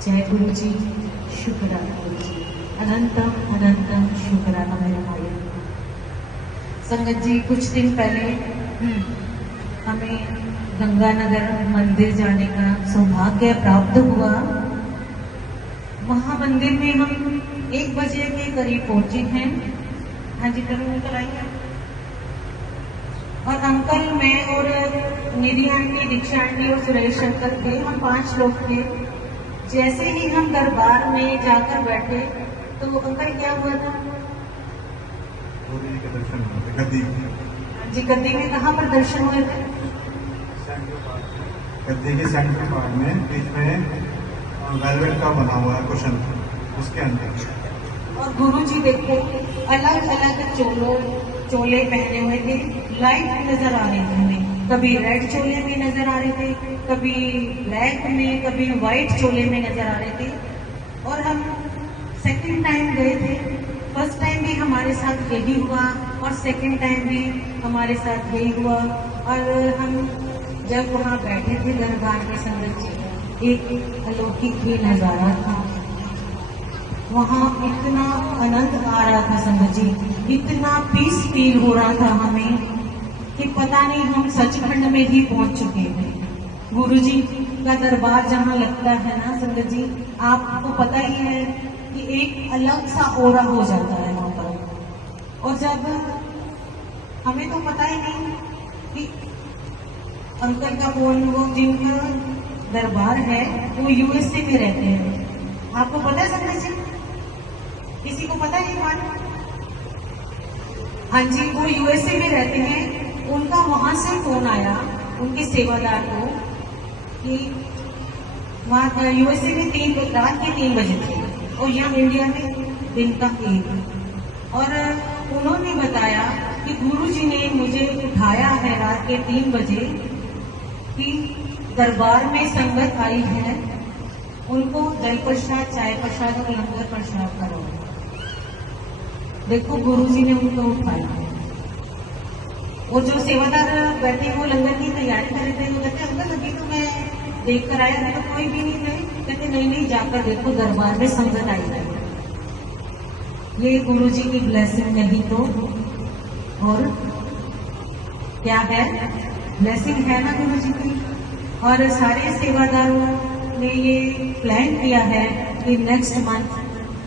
जय गुरु जी, शुक्राना गुरु जी, अनंतम अनंतम शुक्राना मेरे भाई। संगत जी, कुछ दिन पहले हमें गंगानगर मंदिर जाने का सौभाग्य प्राप्त हुआ। वहां मंदिर में हम 1 बजे के करीब पहुंचे हैं। हाँ जी, कल निकल आइए। और अंकल, मैं और निधि आंटी, दीक्षा आंटी और सुरेश अंकल थे, हम 5 लोग थे। जैसे ही हम दरबार में जाकर बैठे तो अंकल क्या हुआ था? गुरु जी के दर्शन हुए थे गद्दी जी, गद्दी में कहाँ पर दर्शन हुए थे? गद्दी के सेंट्रल पार्ट में बीच में वेलवेट का बना हुआ है कुशन, उसके अंदर। और गुरु जी देखो, अलग अलग चोले पहने हुए थे, लाइट नजर आ रही थी हमें। कभी रेड चोले में नजर आ रहे थे, कभी ब्लैक में, कभी व्हाइट चोले में नजर आ रहे थे। और हम सेकंड टाइम गए थे। फर्स्ट टाइम भी हमारे साथ यही हुआ और सेकंड टाइम भी हमारे साथ यही हुआ। और हम जब वहाँ बैठे थे दरबार में संगत जी, एक अलौकिक ही नजारा था। वहाँ इतना आनंद आ रहा था संगत जी, इतना पीस फील हो रहा था हमें कि पता नहीं हम सचखंड में ही पहुंच चुके हैं। गुरु जी का दरबार जहाँ लगता है ना संगत जी, आपको पता ही है कि एक अलग सा ओरा हो जाता है वहाँ पर। और जब हमें तो पता ही नहीं कि अंकल का कौन, वो जिनका दरबार है वो यूएसए में रहते हैं। आपको पता है संगत जी? किसी को पता है ये बात? हाँ जी, वो यूएसए में रहते हैं। उनका वहां से फोन आया उनके सेवादार को कि वहाँ यूएसए में रात के 3 बजे थे और यहाँ इंडिया में दिन का 1। और उन्होंने बताया कि गुरुजी ने मुझे उठाया है रात के 3 बजे कि दरबार में संगत आई है, उनको जल प्रसाद, चाय प्रसाद और लंगर प्रसाद करो। देखो, गुरुजी ने उनको उठाया। और जो सेवादार बैठे वो लंगर की तैयारी कर रहे थे, वो कहते अंकल अभी तो मैं देख कर आया, अभी तो कोई भी नहीं थे। कहते नहीं नहीं, जाकर देखो दरबार में संगत आई है। ये गुरु जी की ब्लेसिंग नहीं तो और क्या है? ब्लेसिंग है ना गुरु जी की। और सारे सेवादारों ने ये प्लान किया है कि नेक्स्ट मंथ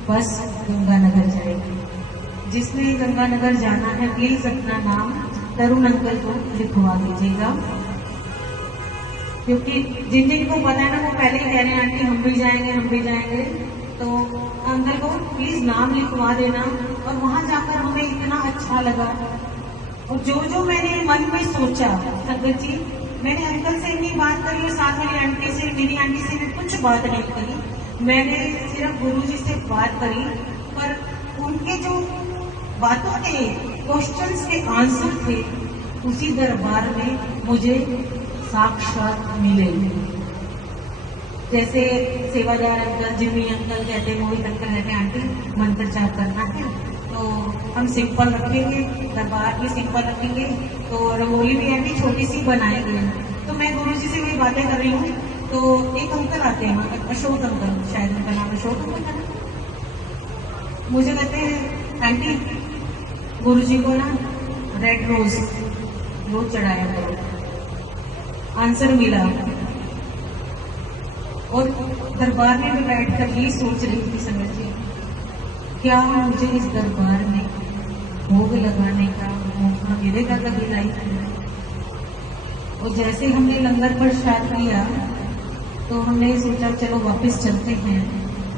बस गंगानगर जाएगी। जिसने गंगानगर जाना है प्लीज अपना नाम तरुण अंकल को लिखवा दीजिएगा, क्योंकि जिन जिन को पता है ना वो पहले ही कह रहे हैं आंटी हम भी जाएंगे, हम भी जाएंगे। तो अंकल को प्लीज नाम लिखवा देना। और वहां जाकर हमें इतना अच्छा लगा। और जो जो मैंने मन में सोचा संगत जी, मैंने अंकल से इतनी बात करी और साथ वाली आंटी से, मेरी आंटी से भी कुछ बात नहीं करी। मैंने सिर्फ गुरु जी से बात करी, पर उनके जो बातों के क्वेश्चंस के आंसर थे उसी दरबार में मुझे साक्षात मिले। जैसे सेवादार अंकल, जिम्मी अंकल कहते हैं, मोहित अंकल कहते हैं आंटी मंत्र जाप करना है तो हम सिंपल रखेंगे, दरबार भी सिंपल रखेंगे, तो रंगोली भी ऐसी छोटी सी बनाएंगे। तो मैं गुरु जी से वही बातें कर रही हूँ, तो एक अंकल आते हैं, अशोक अंकल, शायद उनका नाम अशोक अंकल है। मुझे कहते हैं आंटी गुरु जी को ना रेड रोज चढ़ाया करो। आंसर मिला। और दरबार में मैं बैठ कर ही सोच रही थी संगत जी, क्या मुझे इस दरबार में भोग लगाने का मौका मिलेगा कभी लाइफ में? और जैसे हमने लंगर प्रसाद किया तो हमने सोचा चलो वापस चलते हैं।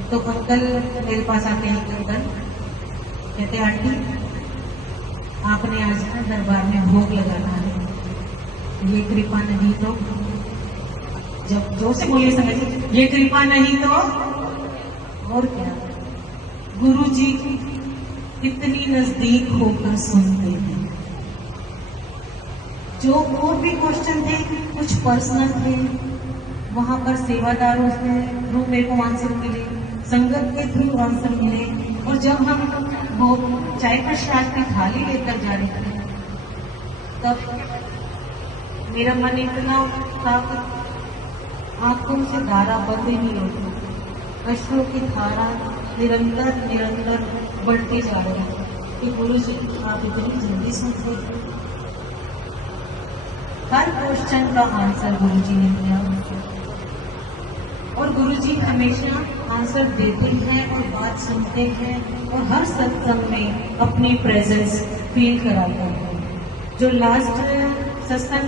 तो अंकल मेरे पास आते हैं, अंकल कहते आंटी आपने आज ना दरबार में भोग लगाना है, ये कृपा नहीं तो, जब जोर से बोलिए संगत जी, ये कृपा नहीं तो और क्या? गुरु जी कितनी नजदीक होकर सुनते हैं। जो और भी क्वेश्चन थे कुछ पर्सनल थे, वहां पर सेवादारों के थ्रू मेरे को आंसर मिले, संगत के थ्रू आंसर मिले। और जब हम वो चाय प्रसाद की थाली लेकर जा रहे थे तब मेरा मन इतना था कि आंखों से धारा बंद ही नहीं होती। अश्रों की धारा निरंतर निरंतर बढ़ती जा रही है कि गुरु जी आप इतनी जल्दी समझे। हर क्वेश्चन का आंसर गुरु जी ने दिया और गुरु जी हमेशा आंसर देते हैं और बात सुनते हैं और हर सत्संग में अपनी प्रेजेंस फील कराते हैं। जो लास्ट सत्संग